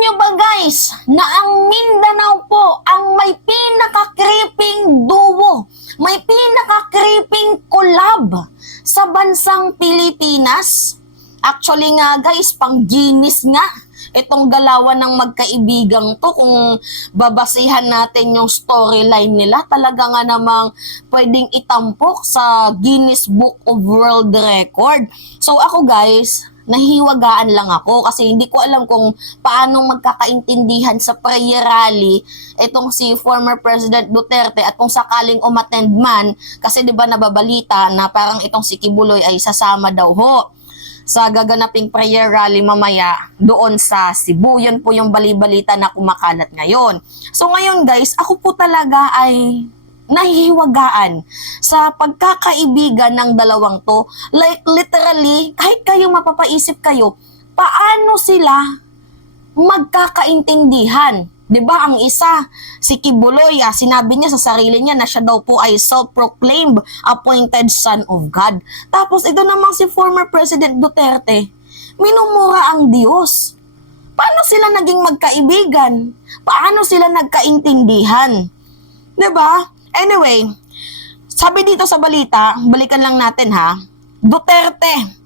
nyo ba guys na ang Mindanao po ang may pinaka-creeping duo, may pinaka-creeping collab sa bansang Pilipinas? Actually nga guys, pang Guinness nga itong galawan ng magkaibigang to. Kung babasihan natin yung storyline nila, talaga nga namang pwedeng itampok sa Guinness Book of World Record. So ako guys, nahiwagaan lang ako kasi hindi ko alam kung paano magkakaintindihan sa prayer rally itong si former President Duterte at kung sakaling umattend man, kasi 'di ba nababalita na parang itong si Kibuloy ay sasama daw ho sa gaganaping prayer rally mamaya doon sa Cebu. Yun po yung bali-balita na kumakalat ngayon. So ngayon guys, ako po talaga ay nahihiwagaan sa pagkakaibigan ng dalawang to. Like literally, kahit kayo mapapaisip kayo, paano sila magkakaintindihan? 'Di ba? Ang isa, si Kibuloy, sinabi niya sa sarili niya na siya daw po ay self-proclaimed appointed son of God. Tapos ito namang si former President Duterte, minumura ang Diyos. Paano sila naging magkaibigan? Paano sila nagkaintindihan? 'Di ba? Anyway, sabi dito sa balita, balikan lang natin ha, Duterte.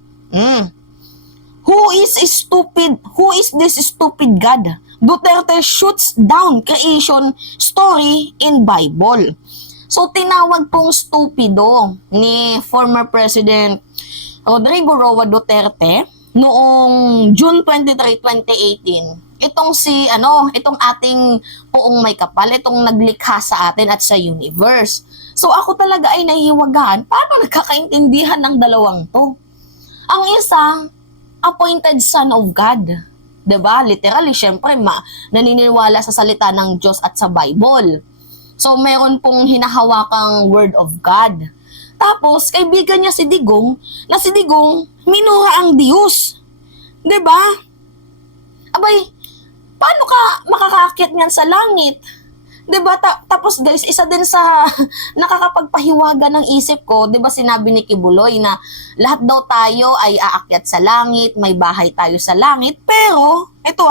Who is this stupid God? Duterte shoots down creation story in Bible. So tinawag pong stupido ni former President Rodrigo Roa Duterte noong June 23, 2018. Itong ating poong may kapal, itong naglikha sa atin at sa universe. So ako talaga ay nahihiwagaan, paano nagkakaintindihan ng dalawang to? Ang isa, appointed son of God. 'Di ba? Literally, syempre, naniniwala sa salita ng Diyos at sa Bible. So meron pong hinahawakang word of God. Tapos, kaibigan niya si Digong, na si Digong, minura ang Diyos. 'Di ba? Abay, paano ka makakaakyat niyan sa langit? 'Di ba? Tapos guys, isa din sa nakakapagpahiwaga ng isip ko, 'di ba sinabi ni Kibuloy na lahat daw tayo ay aakyat sa langit, may bahay tayo sa langit, pero ito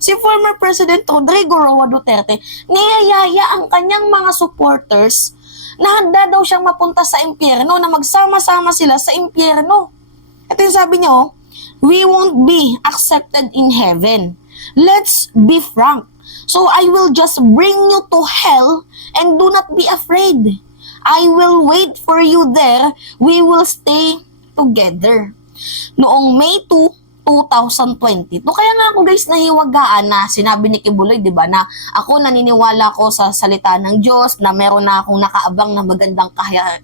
si former President Rodrigo Roa Duterte, niyayaya ang kanyang mga supporters na handa daw siyang mapunta sa impyerno, na magsama-sama sila sa impyerno. Ito yung sabi niya, we won't be accepted in heaven. Let's be frank. So I will just bring you to hell and do not be afraid. I will wait for you there. We will stay together. Noong May 2, 2020. Kaya nga ako guys nahiwagaan na sinabi ni Kibuloy, 'di ba, na ako naniniwala ko sa salita ng Diyos, na meron na akong nakaabang na magandang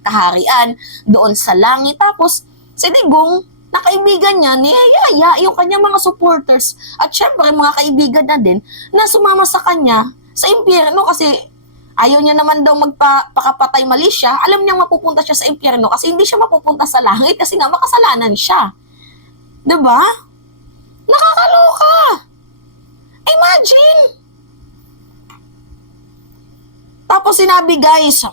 kaharian doon sa langit. Tapos si Digong, na kaibigan niya, niyayaya yung kanyang mga supporters at syempre mga kaibigan na din na sumama sa kanya sa impyerno kasi ayaw niya naman daw magpakapatay mali siya. Alam niyang mapupunta siya sa impyerno kasi hindi siya mapupunta sa langit kasi nga makasalanan siya. 'Di ba? Nakakaloka! Imagine! Tapos sinabi guys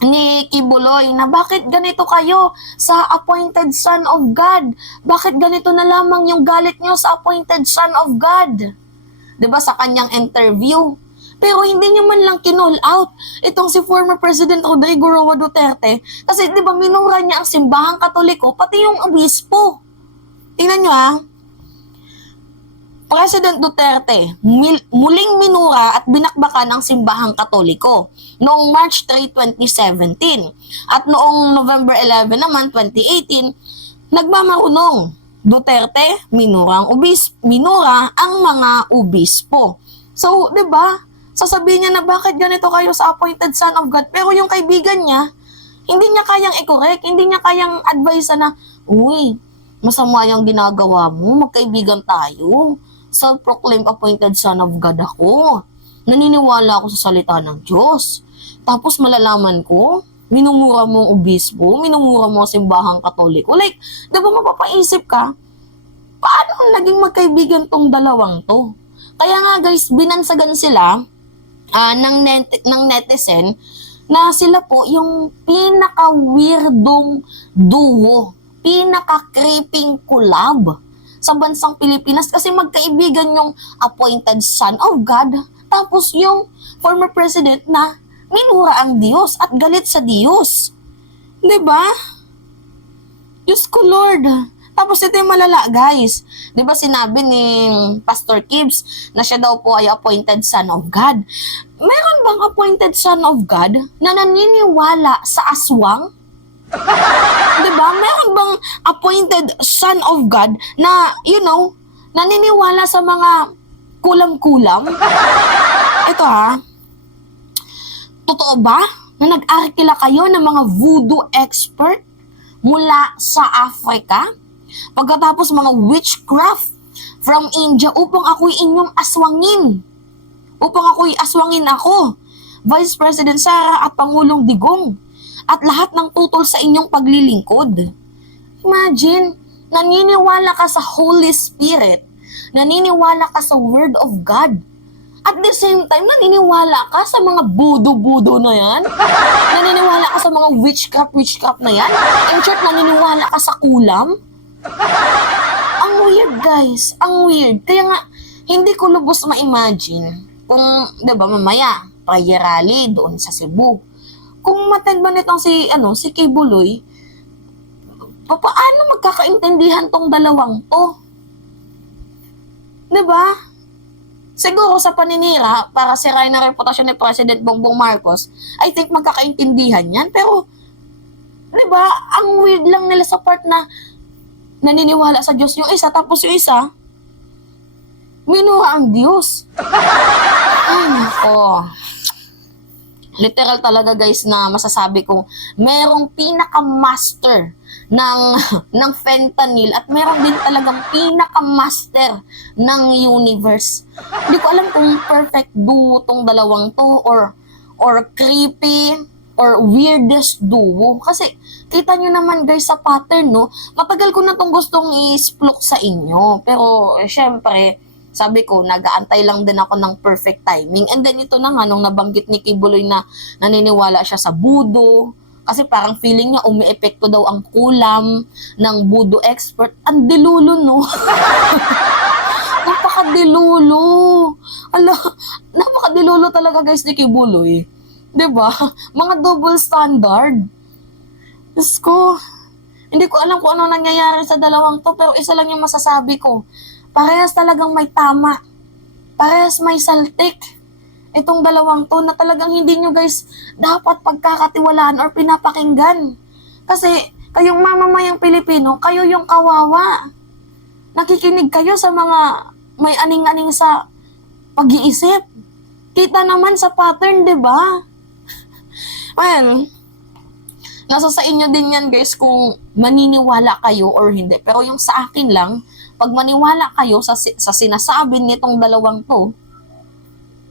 ni Kibuloy na bakit ganito kayo sa appointed son of God? Bakit ganito na lamang yung galit nyo sa appointed son of God? 'Di ba sa kanyang interview? Pero hindi niya man lang kinall out itong si former President Rodrigo Roa Duterte kasi 'di ba minura niya ang simbahang Katoliko pati yung obispo. Tingnan niyo President Duterte muling minura at binakbakan ang simbahang Katoliko noong March 3, 2017. At noong November 11 naman, 2018, nagmamarunong. Duterte, minura ang mga obispo. So, 'di ba? Sasabihin niya na bakit ganito kayo sa appointed son of God, pero yung kaibigan niya, hindi niya kayang i-correct, hindi niya kayang advise na, uy, masama yung ginagawa mo, magkaibigan tayo. Self-proclaimed appointed son of God ako. Naniniwala ako sa salita ng Diyos. Tapos malalaman ko, minumura mo ang obispo, minumura mo ang simbahang Katoliko. Like, diba mapapaisip ka, paano naging magkaibigan tong dalawang to? Kaya nga guys, binansagan sila ng netizen na sila po yung pinaka-weirdong duo, pinaka-creeping collab sa bansang Pilipinas kasi magkaibigan yung appointed son of God tapos yung former president na minura ang Diyos at galit sa Diyos. 'Di ba? Diyos ko Lord. Tapos ito yung malala guys. 'Di ba sinabi ni Pastor Kibbs na siya daw po ay appointed son of God. Meron bang appointed son of God na naniniwala sa aswang? 'Di ba? Meron bang appointed son of God na, naniniwala sa mga kulam-kulam? Ito totoo ba na nag-arkila kayo ng mga voodoo expert mula sa Africa? Pagkatapos mga witchcraft from India upang ako'y inyong aswangin. Upang ako'y aswangin ako, Vice President Sara at Pangulong Digong, at lahat ng tutol sa inyong paglilingkod. Imagine, naniniwala ka sa Holy Spirit, naniniwala ka sa Word of God, at the same time, naniniwala ka sa mga budo-budo na yan? Naniniwala ka sa mga witchcraft na yan? In short, naniniwala ka sa kulam? Ang weird guys, ang weird. Kaya nga, hindi ko lubos ma-imagine kung, mamaya, prayer rally doon sa Cebu. Kung matend ba nitong si Kay Buloy, paano magkakaintindihan tong dalawang to? 'Di ba? Siguro sa paninira, para sirain ang reputasyon ni President Bongbong Marcos, I think magkakaintindihan yan. Pero, 'di ba, ang weird lang nila sa part na naniniwala sa Diyos yung isa, tapos yung isa, minura ang Diyos. Ay, nako. Literal talaga guys na masasabi kong merong pinaka-master ng fentanyl at meron din talagang pinaka-master ng universe. Hindi ko alam kung perfect duo tong dalawang to or creepy or weirdest duo. Kasi kita nyo naman guys sa pattern, no? Matagal ko na tong gustong i-splok sa inyo. Pero syempre, sabi ko, nag-aantay lang din ako ng perfect timing. And then ito na nga, nung nabanggit ni Kibuloy na naniniwala siya sa budo, kasi parang feeling niya umi-epekto daw ang kulam ng budo expert. Ang dilulo, no? Napakadilulo. Napakadilulo talaga guys ni Kibuloy. 'Di ba? Mga double standard. Diyos ko, hindi ko alam kung ano nangyayari sa dalawang to, pero isa lang yung masasabi ko. Parehas talagang may tama. Parehas may saltik. Itong dalawang to na talagang hindi nyo guys dapat pagkakatiwalaan or pinapakinggan. Kasi kayong mamamayang Pilipino, kayo yung kawawa. Nakikinig kayo sa mga may aning-aning sa pag-iisip. Kita naman sa pattern, di ba? Well, nasa sa inyo din yan guys kung maniniwala kayo or hindi. Pero yung sa akin lang, pag maniwala kayo sa sinasabi nitong dalawang to,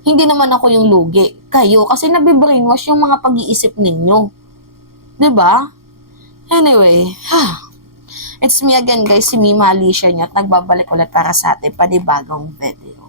hindi naman ako yung lugi. Kayo, kasi nabibrainwash yung mga pag-iisip ninyo. 'Di ba? Anyway, it's me again guys, si Mima Alicia niya at nagbabalik ulit para sa ating panibagong video.